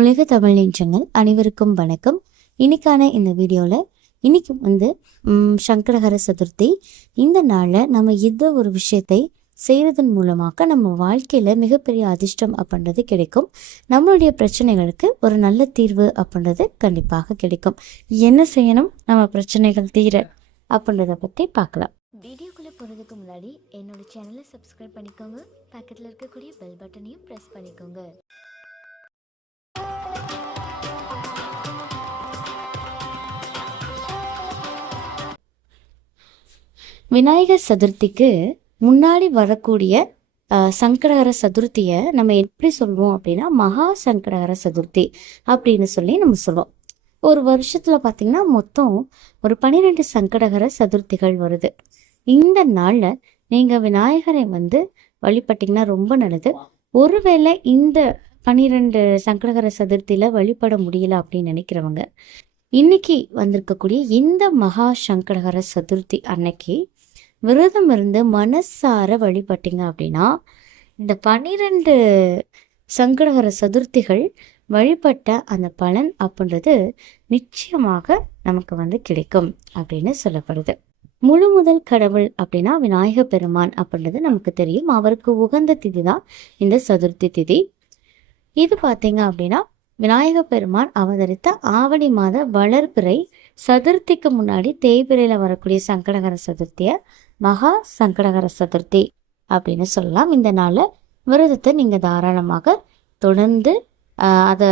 உலக தமிழ் நெஞ்சங்கள் அனைவருக்கும் வணக்கம். இன்னைக்கான இந்த வீடியோவில் இன்னைக்கு வந்து சங்கடகர சதுர்த்தி. இந்த நாளில் நம்ம எந்த ஒரு விஷயத்தை செய்கிறதன் மூலமாக நம்ம வாழ்க்கையில் மிகப்பெரிய அதிர்ஷ்டம் அப்படின்றது கிடைக்கும். நம்மளுடைய பிரச்சனைகளுக்கு ஒரு நல்ல தீர்வு அப்படின்றது கண்டிப்பாக கிடைக்கும். என்ன செய்யணும்? நம்ம பிரச்சனைகள் தீர அப்படின்றத பற்றி பார்க்கலாம். வீடியோக்குள்ளே போகிறதுக்கு முன்னாடி என்னோட சேனலை சப்ஸ்கிரைப் பண்ணிக்கோங்க. பக்கத்தில் இருக்கக்கூடிய பெல் பட்டனையும் ப்ரெஸ் பண்ணிக்கோங்க. விநாயகர் சதுர்த்திக்கு முன்னாடி வரக்கூடிய சங்கடகர சதுர்த்தியை நம்ம எப்படி சொல்லுவோம் அப்படின்னா மகா சங்கடகர சதுர்த்தி அப்படின்னு சொல்லி நம்ம சொல்லுவோம் ஒரு வருஷத்தில் பார்த்தீங்கன்னா மொத்தம் ஒரு பன்னிரெண்டு சங்கடகர சதுர்த்திகள் வருது. இந்த நாளில் நீங்கள் விநாயகரை வந்து வழிபட்டிங்கன்னா ரொம்ப நல்லது. ஒருவேளை இந்த பன்னிரெண்டு சங்கடகர சதுர்த்தியில் வழிபட முடியல அப்படின்னு நினைக்கிறவங்க இன்னைக்கு வந்திருக்கக்கூடிய இந்த மகா சங்கடகர சதுர்த்தி அன்னைக்கு விரதம் இருந்து மனசார வழிபட்டீங்க அப்படின்னா இந்த பன்னிரெண்டு சங்கடகர சதுர்த்திகள் வழிபட்ட அந்த பலன் அப்படின்றது நிச்சயமாக நமக்கு வந்து கிடைக்கும் அப்படின்னு சொல்லப்படுது. முழு முதல் கடவுள் அப்படின்னா விநாயக பெருமான் அப்படின்றது நமக்கு தெரியும். அவருக்கு உகந்த திதி தான் இந்த சதுர்த்தி திதி. இது பார்த்தீங்க அப்படின்னா விநாயக பெருமான் அவதரித்த ஆவணி மாத வளர்பிறை சதுர்த்திக்கு முன்னாடி தேய்பிரையில் வரக்கூடிய சங்கடகர சதுர்த்தியை மகா சங்கடகர சதுர்த்தி அப்படின்னு சொல்லலாம். இந்த நாளில் விரதத்தை நீங்கள் தாராளமாக தொடர்ந்து அதை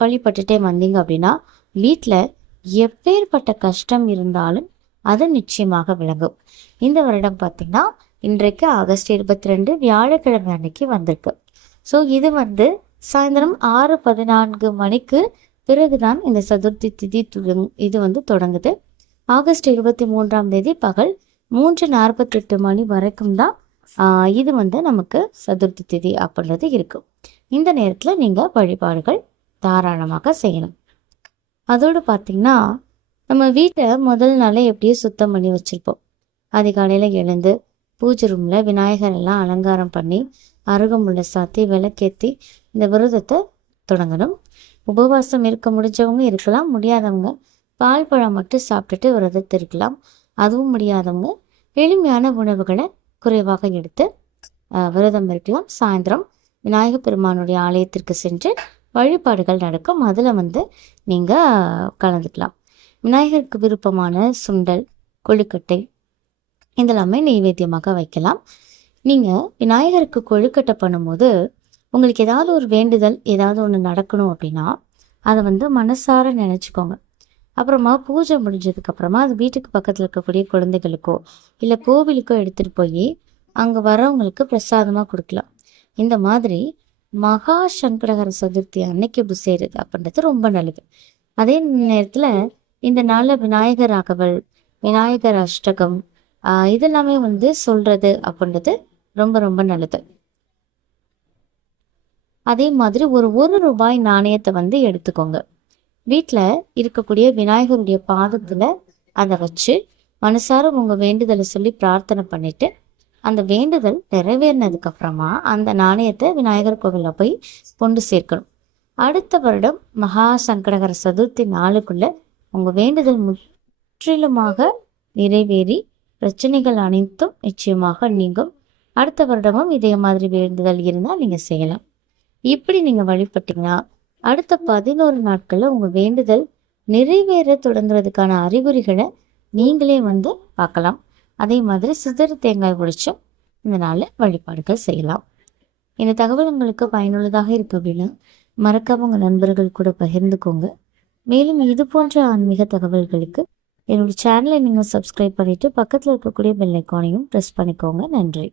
வழிபட்டுட்டே வந்தீங்க அப்படின்னா வீட்டில் எப்பேற்பட்ட கஷ்டம் இருந்தாலும் அது நிச்சயமாக விளங்கும். இந்த வருடம் பார்த்திங்கன்னா இன்றைக்கு ஆகஸ்ட் இருபத்தி ரெண்டு வியாழக்கிழமை அன்னைக்கு வந்திருக்கு. ஸோ இது வந்து சாயந்தரம் ஆறு பதினான்கு மணிக்கு பிறகுதான் இந்த சதுர்த்தி திதி இது வந்து தொடங்குது. ஆகஸ்ட் இருபத்தி மூன்றாம் தேதி பகல் மூன்று நாற்பத்தெட்டு மணி வரைக்கும் தான் இது வந்து நமக்கு சதுர்த்தி திதி அப்படின்றது இருக்கும் இந்த நேரத்தில் நீங்கள் வழிபாடுகள் தாராளமாக செய்யணும் அதோடு பார்த்தீங்கன்னா நம்ம வீட்டை முதல் நாளே எப்படியே சுத்தம் பண்ணி வச்சுருப்போம். அதிகாலையில் எழுந்து பூஜை ரூமில் விநாயகர் எல்லாம் அலங்காரம் பண்ணி அருகமுள்ள சாத்தி விளக்கேற்றி இந்த விரதத்தை தொடங்கணும். உபவாசம் இருக்க முடிஞ்சவங்க இருக்கலாம் முடியாதவங்க பால் பழம் மட்டும் சாப்பிட்டுட்டு விரதத்தை இருக்கலாம். அதுவும் முடியாதவங்க எளிமையான உணவுகளை குறைவாக எடுத்து விரதம் இருக்கலாம். சாயந்தரம் விநாயகர் பெருமானுடைய ஆலயத்திற்கு சென்று வழிபாடுகள் நடக்கும். அதில் வந்து நீங்கள் கலந்துக்கலாம். விநாயகருக்கு விருப்பமான சுண்டல் கொழுக்கட்டை இதெல்லாமே நெய்வேத்தியமாக வைக்கலாம். நீங்கள் விநாயகருக்கு கொழுக்கட்டை பண்ணும்போது உங்களுக்கு ஏதாவது ஒரு வேண்டுதல் ஏதாவது ஒன்று நடக்கணும் அப்படின்னா அதை வந்து மனசார நினச்சிக்கோங்க. அப்புறமா பூஜை முடிஞ்சதுக்கப்புறமா அது வீட்டுக்கு பக்கத்தில் இருக்கக்கூடிய குழந்தைகளுக்கோ இல்லை கோவிலுக்கோ எடுத்துகிட்டு போய் அங்கே வரவங்களுக்கு பிரசாதமாக கொடுக்கலாம். இந்த மாதிரி மகா சங்கடகர சதுர்த்தி அன்னைக்கு இப்படி செய்கிறது அப்படின்றது ரொம்ப நல்லது. அதே நேரத்தில் இந்த நாளில் விநாயகர் ராகவல் விநாயகர் அஷ்டகம் இதெல்லாமே வந்து சொல்கிறது அப்படின்றது ரொம்ப ரொம்ப நல்லது. அதே மாதிரி ஒரு ஒரு ரூபாய் நாணயத்தை வந்து எடுத்துக்கோங்க. வீட்டில் இருக்கக்கூடிய விநாயகருடைய பாதத்தில் அதை வச்சு மனசார உங்கள் வேண்டுதலை சொல்லி பிரார்த்தனை பண்ணிட்டு அந்த வேண்டுதல் நிறைவேறினதுக்கு அப்புறமா அந்த நாணயத்தை விநாயகர் கோவிலில் போய் கொண்டு சேர்க்கணும். அடுத்த வருடம் மகா சங்கடகர சதுர்த்தி நாளுக்குள்ள உங்கள் வேண்டுதல் முற்றிலுமாக நிறைவேறி பிரச்சனைகள் அனைத்தும் நிச்சயமாக நீங்கும். அடுத்த வருடமும் இதே மாதிரி வேண்டுதல் இருந்தால் நீங்கள் செய்யலாம். இப்படி நீங்கள் வழிபட்டீங்கன்னா அடுத்த பதினோரு நாட்களில் உங்கள் வேண்டுதல் நிறைவேற தொடங்குறதுக்கான அறிகுறிகளை நீங்களே வந்து பார்க்கலாம். அதே மாதிரி சிதறு தேங்காய் உடைச்சும் இந்த நாளில் வழிபாடுகள் செய்யலாம். இந்த தகவல் உங்களுக்கு பயனுள்ளதாக இருக்கு அப்படின்னா மறக்காம உங்கள் நண்பர்கள் கூட பகிர்ந்துக்கோங்க. மேலும் இது போன்ற ஆன்மீக தகவல்களுக்கு என்னோட சேனலை நீங்கள் சப்ஸ்கிரைப் பண்ணிவிட்டு பக்கத்தில் இருக்கக்கூடிய பெல் ஐக்கானையும் ப்ரெஸ் பண்ணிக்கோங்க. நன்றி.